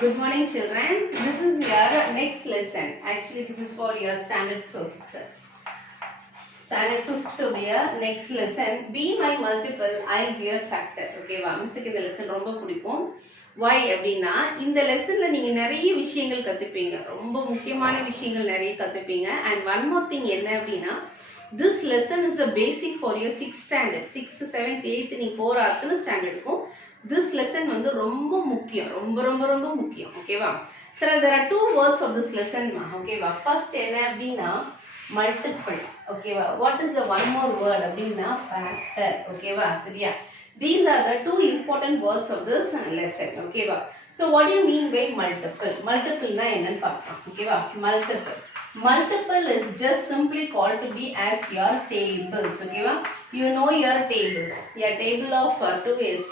Good morning, children. This is your next lesson. Actually, this is for your standard 5th. Standard 5th to be your next lesson. Be my multiple, I'll be a factor. Okay, வா மிஸ்ஸுக்கு இந்த lesson ரொம்ப பிடிக்கும். Why அப்படின்னா இந்த லெசன்ல நீங்க நிறைய விஷயங்கள் கத்துப்பீங்க. ரொம்ப முக்கியமான விஷயங்கள் நிறைய கத்துப்பீங்க. And one more thing என்ன அப்படின்னா this lesson is the basic for your 6th standard. 6th, 7th, 8th நீங்க போற அத்தனை ஸ்டாண்டர்டுக்கும் this lesson வந்து ரொம்ப முக்கியம். ரொம்ப முக்கியம். ஓகேவா? So there are two words of this lesson. ஓகேவா? First என்ன அப்படின்னா multiple. ஓகேவா? What is the one more word அப்படின்னா factor. ஓகேவா? சரியா? These are the two important words of this lesson. ஓகேவா? So what do you mean by multiple? Multiple னா என்னன்னு பார்க்கலாம். ஓகேவா? Multiple. Multiple is just simply called to be as your tables. ஓகேவா? You know your tables. Your table of 2 is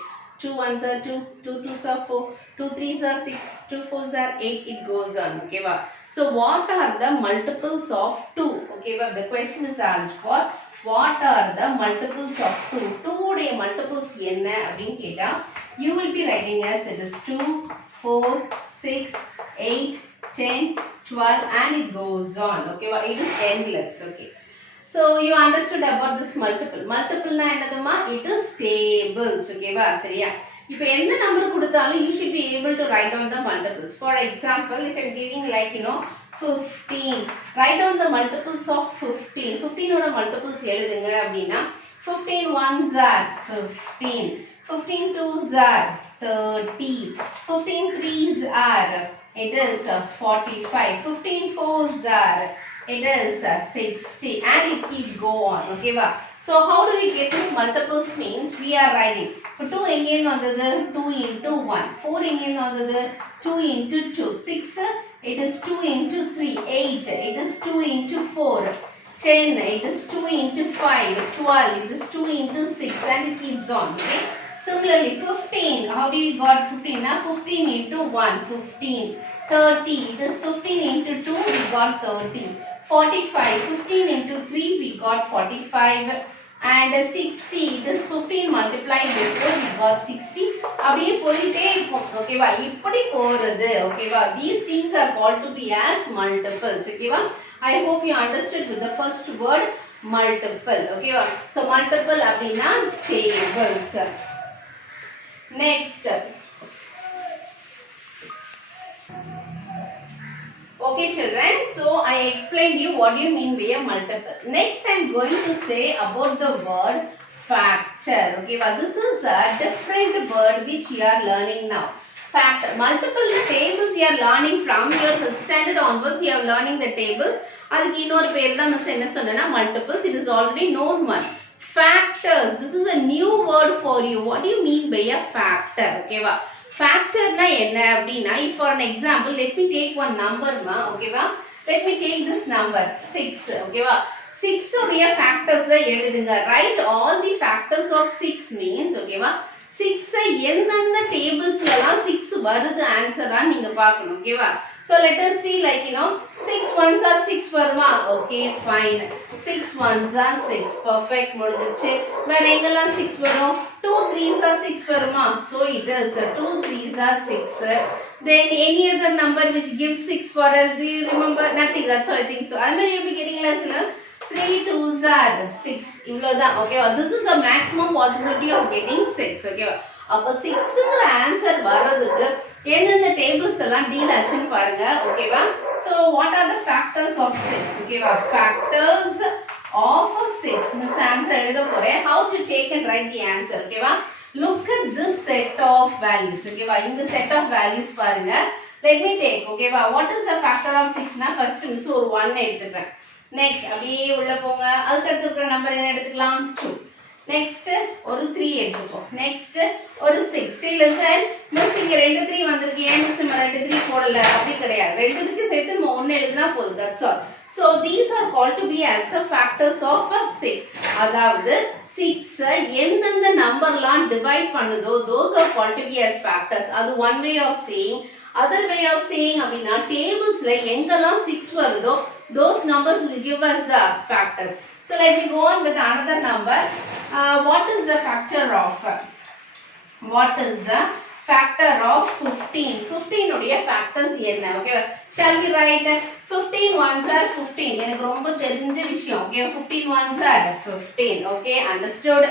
2 ones are 2, 2 twos are 4, 2 threes are 6, 2 fours are 8, it goes on. Okay, va? So what are the multiples of 2? Okay, va? The question is asked for what are the multiples of 2? 2 உடைய multiples என்ன அப்படினு கேட்டா you will be writing as it is 2, 4, 6, 8, 10, 12 and it goes on. Okay, va? It is endless. Okay. So you understood about this multiple. Multiple na enaduma? It is tables. Okay va? சரியா? இப்போ எந்த number கொடுத்தாலும் you should be able to write down the multiples. For example, if I am giving like 15, write down the multiples of 15. 15 ஓட multiples எழுதுங்க அப்படினா 15 ones are 15, 15 twos are 30, 15 threes are it is 45, 15 fours are it is 60 and it keeps go on. Okay va? So how do we get this multiples means we are writing. So 2 again on the 2 into 1, 4 again on the 2 into 2, 6 it is 2 into 3, 8 it is 2 into 4, 10 it is 2 into 5, 12 it is 2 into 6 and it keeps on. Okay. Similarly 15, how do we got 15? Now 15 into 1, 15, 30 it is 15 into 2 we got 30. 45, 15 into 3 we got 45 and 60 it is 15 multiplied by 4 we got 60. அப்படியே போயிட்டே இருக்கும். ஓகேவா? இப்படி போறது. ஓகேவா? These things are called to be as multiples. ஓகேவா? I hope you understood with the first word multiple. ஓகேவா? So multiple அப்படின்னா tables. Next. Okay children, so I explained you what you mean by a multiple. Next I am going to say about the word factor. Okay, well, this is a different word which you are learning now. Factor. Multiple tables you are learning from your first standard onwards. You are learning the tables. அதுக்கு இன்னொரு பேர் தான் miss என்ன சொன்னா multiples. It is already known one. Factors. This is a new word for you. What do you mean by a factor? Okay, va? Factor na enna அப்படினா if for an example let me take one number ma. Okay va? Let me take this number 6. Okay va? 6 உடைய factors எழுதுங்க. Write all the factors of 6 means okay va? 6 எந்தெந்த tablesலலாம் 6 வருது ஆன்சரா நீங்க பார்க்கணும். Okay va? So let us see like 6 ones are 6 வருமா? Okay fine. 6 ones are 6. Perfect முடிஞ்சிருச்சு. வேற எங்கெல்லாம் 6 வரும்? 2 threes are 6 வருமா? So it is 2 threes are 6. Then any other number which gives 6 for us, do you remember? Nothing. That's all I think so. I mean you'll be getting less. 3 twos are 6. இவ்வளவுதான். Okay. This is the maximum possibility of getting 6. Okay. அப்ப 6ங்கற answer வரதுக்கு என்னென்ன tables எல்லாம் deal ஆச்சுன்னு பாருங்க. ஓகேவா? So what are the factors of 6? ஓகேவா? Factors of 6. Miss answer எழுத போறேன். How to take and write the answer. ஓகேவா? Look at this set of values. ஓகேவா? இந்த set of values பாருங்க. Let me take. ஓகேவா? What is the factor of 6 னா first miss ஒரு 1 எடுத்துப்பேன். Next அப்படியே உள்ள போங்க. அதுக்கு அடுத்து இருக்கிற நம்பர் என்ன எடுத்துக்கலாம்? 2. Next ஒரு 3 எடுத்துக்கோ. Next ஒரு 6. See listen. மிஸ் இங்க 2 3 வந்திருக்கு. ஏன் மிஸ் நம்ம 2 3 போடல? அப்படி கிடையாது. ரெண்டுத்துக்கு சேர்த்து நம்ம 1 எழுதினா போதும். That's all. So these are called to be as a factors of 6. அதாவது 6 எந்தெந்த நம்பர்லாம் டிவைட் பண்ணுதோ those are called to be as factors. அது one way of saying. Other way of saying அப்படினா tablesல எங்கெல்லாம் 6 வருதோ those numbers will give us the factors. So let me go on with another number. What is the factor of? What is the factor of 15. 15 உடைய factors என்ன? Okay, shall we write 15 ones are 15? எனக்கு ரொம்ப தெரிஞ்ச விஷயம். Okay, 15 ones are 15. Okay, understood?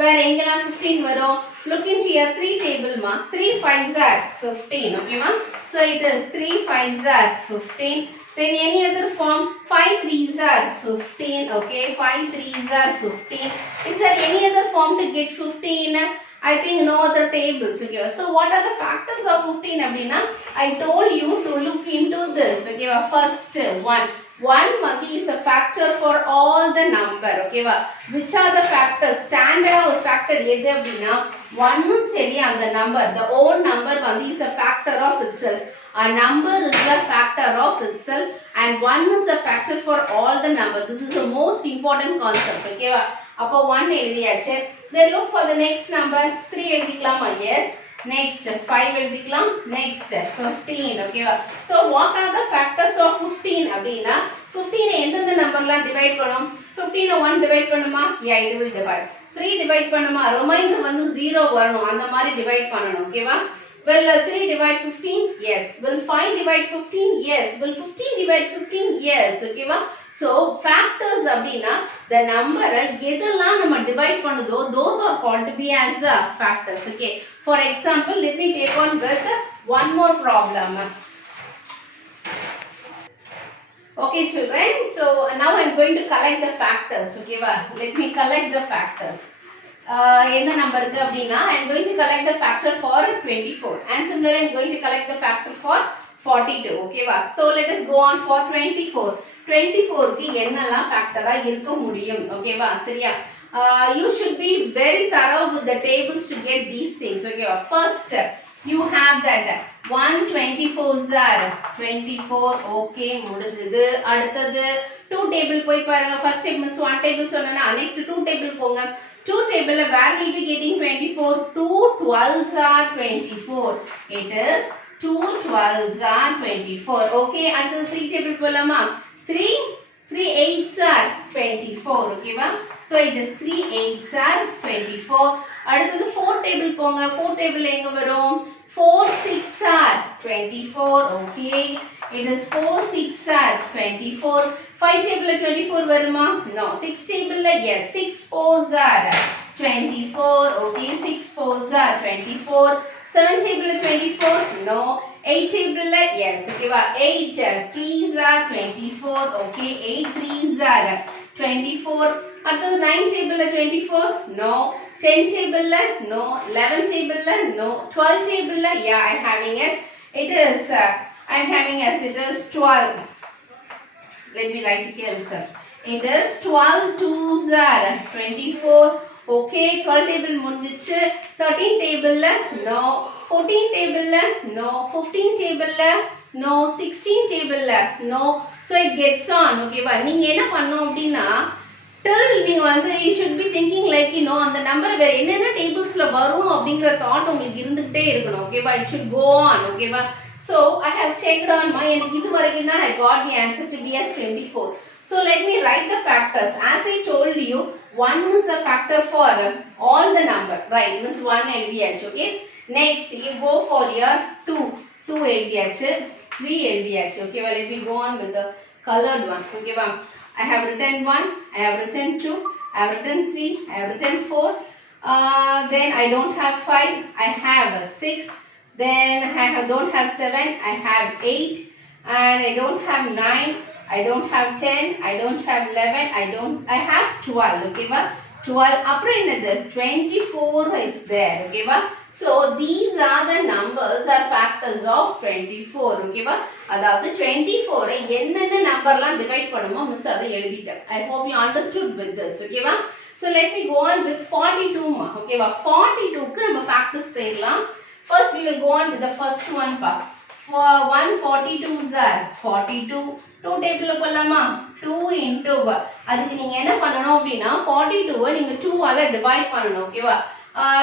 Where எங்கெல்லாம் 15 வரும்? Look into your 3 table ma. 3 5s are 15. Okay ma? So it is 3 5s are 15. Then any other form? 5 3s are 15. Okay, 5 3s are 15. Is there any other form to get 15? I think no other tables. Okay, so what are the factors of 15 abdina? I told you to look into this. Okay, first one. 1 is a factor for all the number. Okay, which are the factors? Standard or factor எது அப்படின்னா 1 சரி அந்த number, the odd number is a factor of itself. A number is a factor of itself and 1 is a factor for all the number. This is the most important concept. Okay, அப்போ 1 எழுதியாச்சு. Then look for the next number. 3 எழுதிக்கலாமா? Yes. Next 5 எழுதிக்கலாம். Next 15. Okay, so what are the factors of 15 அப்படின்னா 15 எந்தெந்த நம்பர்லாம் divide பண்ணும்? 15 1 divide பண்ணுமா? Yeah, it will divide. 3 divide பண்ணுமா? Reminder வந்து 0 வரணும். அந்த மாதிரி டிவைட் பண்ணணும். ஓகேவா? Will 3 divide 15? Yes. Will 5 divide 15? Yes. Will 15 divide 15? Yes. ஓகேவா? So factors அப்படினா the number எதெல்லாம் நம்ம டிவைட் பண்ணுதோ those are called to be as factors. Okay. For example, let me take on with one more problem. Okay children, so now I am going to collect the factors. Okay, let me collect the factors. என்ன நம்பருக்கு அப்படினா I am going to collect the factor for 24 and similarly I am going to collect the factor for 42. Okay, so let us go on for 24. 24 க்கு என்னெல்லாம் ஃபேக்டரா இருக்க முடியும்? ஓகேவா? சரியா? You should be very thorough with the tables to get these things. Okay, first you have that 124s are 24. Okay, முடிஞ்சது. அடுத்தது 2 table போய் பாருங்க. first time miss 1 table சொன்னேனா next 2 table போங்க. 2 table where will be getting 24? 2 12s are 24. It is 2 12s are 24. Okay, அடுத்தது 3 table போலாமா? 3 8s are 24. Okay va? So it is 3 8s are 24. அடுத்தது 4 table போங்க. 4 table எங்க வரும்? 4 6 are 24. Okay, it is 4 6 are 24. 5 table 24 வருமா? No. 6 table yes. 6 4s are 24. Okay, 6 4s are 24. 7 table 24? No. 8 table yes. Okay, 8 3s are 24. Okay, 8 3s are 24. அடுத்தது 9 table 24? No. 10 table no. 11 table no. 12 table yeah, I am having it. It is I am having as it is 12. Let me write it here sir. It is 12 2s are 24. Okay, 12 table முடிஞ்சிச்சு. 13 table no. 14 table no. 15 table no. 16 table no. So it gets on. Okay, நீங்க என்ன பண்ணனும் அப்படினா till நீங்க வந்து you should be thinking like you know அந்த number வேற என்னென்ன டேபிள்ஸ்ல வரும் அப்படிங்கற தாட் உங்களுக்கு இருந்துட்டே இருக்கணும். ஓகேவா? it should go on. ஓகேவா? So I have checked on my எனக்கு இது வரைக்கும் தான் I got the answer to be as 24. So let me write the factors. As I told you, 1 is a factor for all the number. Right, this 1 எழுதியாச்சு. Okay, next you go for your 2 எழுதியாச்சு. 3 எழுதியாச்சு. Okay, well let me go on with the colored one. Okay, I have written 1, I have written 2, I have written 3, I have written 4. Then I don't have 5, I have 6. Then I don't have 7, I have 8. And I don't have 9, I don't have 10, I don't have 11, I have 12. Okay, 12. அப்புறம் என்னது? 24 is there. Okay, so these are the numbers or factors of 24. Okay, அதாவது 24 என்னென்ன நம்பர்லாம் divide பண்ணுமோ miss அதை எழுதிட்டேன். I hope you understood with this. Okay, so let me go on with 42. Okay, 42 க்கு நம்ம factors தேடலாம். First we will go on with the first one. For 142s are 42. 2 table போலாமா? 2 into அதுக்கு நீங்க என்ன பண்ணனும் அப்படினா 42 நீங்க 2 ஆல டிவைட் பண்ணனும். ஓகேவா?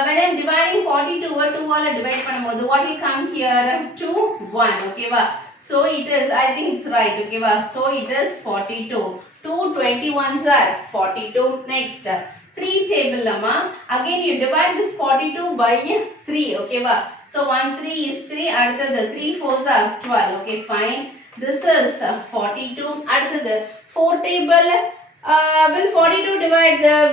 when I am dividing 42 2 ஆல டிவைட் பண்ணும்போது what will come here? 2 1. ஓகேவா? so it is, I think it's right. ஓகேவா? so it is 42. 2 21s are 42. next 3 table lama. Again you divide this 42 by 3. Okay va? So 1 3 is 3. Adutha 3 4s are 12. Okay, fine. This is 42. Adutha 4 table. Will 42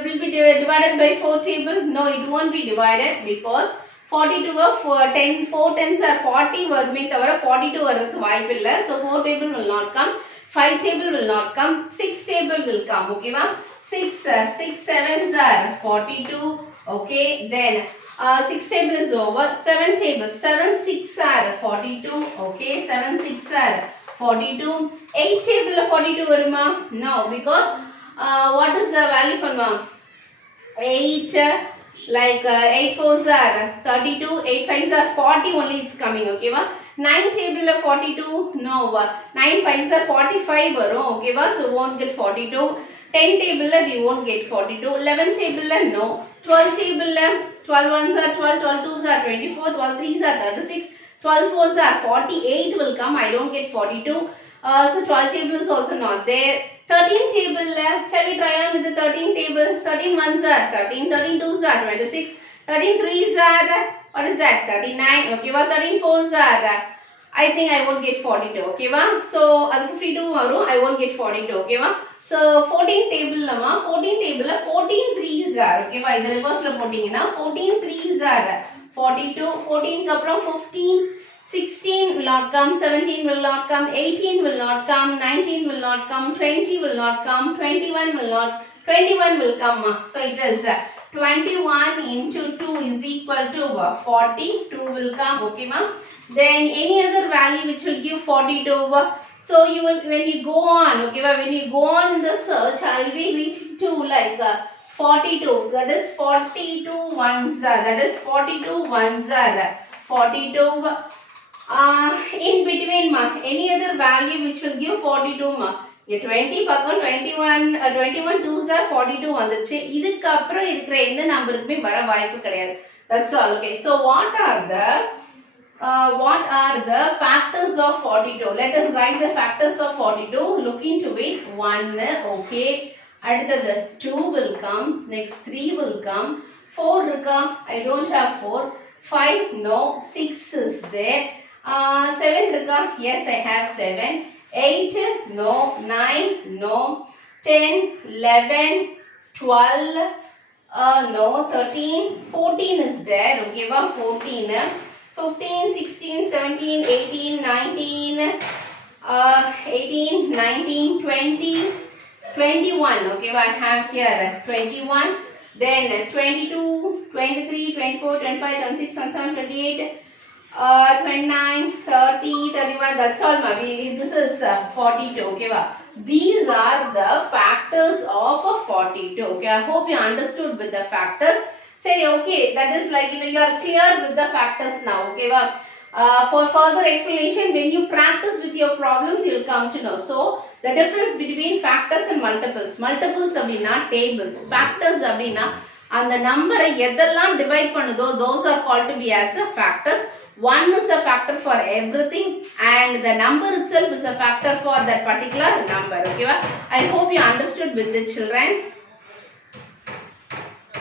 will be divided by 4 table? No, it won't be divided because 42 4 tens are 40 வருமே தவிர 42 வரதுக்கு வாய்ப்பு இல்ல. So 4 table will not come. 5 table will not come. 6 table will come. Okay va? 6 sevens are 42. Okay, then 6 table is over. 7 table. 7 6 are 42. Okay, 7 6 are 42. 8 table 42 varuma? No, because what is the value for mom? 8 like 8 4s are 32, 8 5s are 40 only it's coming. Okay va? 9 table 42? No, 9 5s are 45 varum. Okay va? So won't get 42. 10 table we won't get 42. 11 table no. 12 table 12 1s are 12, 12 2s are 24, 12 3s are 36, 12 4s are 48 will come. I don't get 42. So 12 table is also not there. 13 table, shall we try on with the 13 table? 13 1s are 13, 13 2s are 26, 13 3s are, what is that? 39. Okay, well 13 4s are, I think I won't get 42. Okay, va? So 52 varum, I won't get 42. Okay, va? So 14 table lama, 14 table 14 3s are, okay va? Idhu reverse la potingina 14 3s are 42, 14 ku appuram 15, 16 will not come, 17 will not come, 18 will not come, 19 will not come, 20 will not come, 21 will come. So it is 21 into 2 is equal to 40. 2 will come. Okay ma? Then any other value which will give 42. So you will, when you go on, okay, when you go on in the search, I will be reaching to like 42. That is 42 ones. That is 42 ones. 42. In between ma, any other value which will give 42 ma. 20 பக்கம் 21 2s are 42 வந்துச்சு. இதுக்கு அப்புறம் இருக்கிற எந்த நம்பருக்குமே வர வாய்ப்பு கிடையாது. That's all. Okay. So what are the factors of 42? Let us write the factors of 42. Look into it. 1. Okay. Adutha 2 will come. Next 3 will come. 4 irukka? I don't have 4. 5 no. 6 is there. 7 irukka? Yes, I have 7. 8 no. 9 no. 10 11 12 no. 13 14 is there. Okay, 14. 15 16 17 18 19 18 19 20 21. Okay, I have here 21. Then 22 23 24 25 26 27 28 29 30 31. That's all ma. This is 42. Okay, these are the factors of 42. Okay, I hope you understood with the factors. Say okay, that is like, you are clear with the factors now. Okay, for further explanation, when you practice with your problems, you will come to know. So the difference between factors and multiples. Multiples abdina tables. Factors abdina and the number எதெல்லாம் divide பண்ணுதோ, those are called to be as factors. One is a factor for everything and the number itself is a factor for that particular number. Okay, I hope you understood with the children.